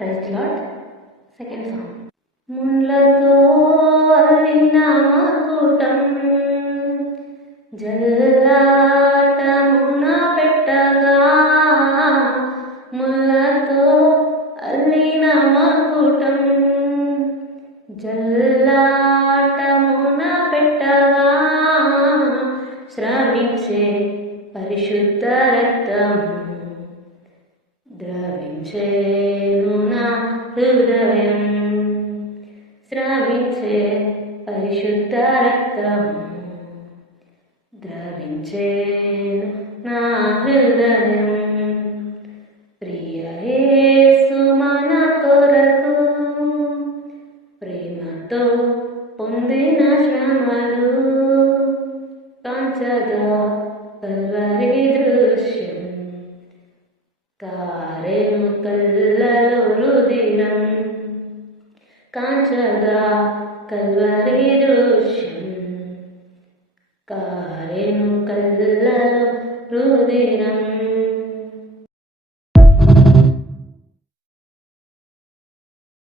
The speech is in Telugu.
Praise lord. Second song. ముళ్ళతో అల్లిన మకుటం జల్లాటమున పెట్టగా, ముళ్ళతో అల్లిన మకుటం జల్లాటమున పెట్టగా, శ్రమించే పరిశుద్ధ రక్తము ద్రవించేను నా హృదయం. స్రవించే పరిశుద్ధ రక్తము ద్రవించేను నా హృదయం. ప్రియ యేసు మన కొరకు ప్రేమతో పొందిన శ్రమలు కాంచగా కల్వరి దృశ్యం, కారెను కల్లలో రుదిరం కాంచగా కల్వరి దృశ్యం, కారెను కల్లలో రుదిరం.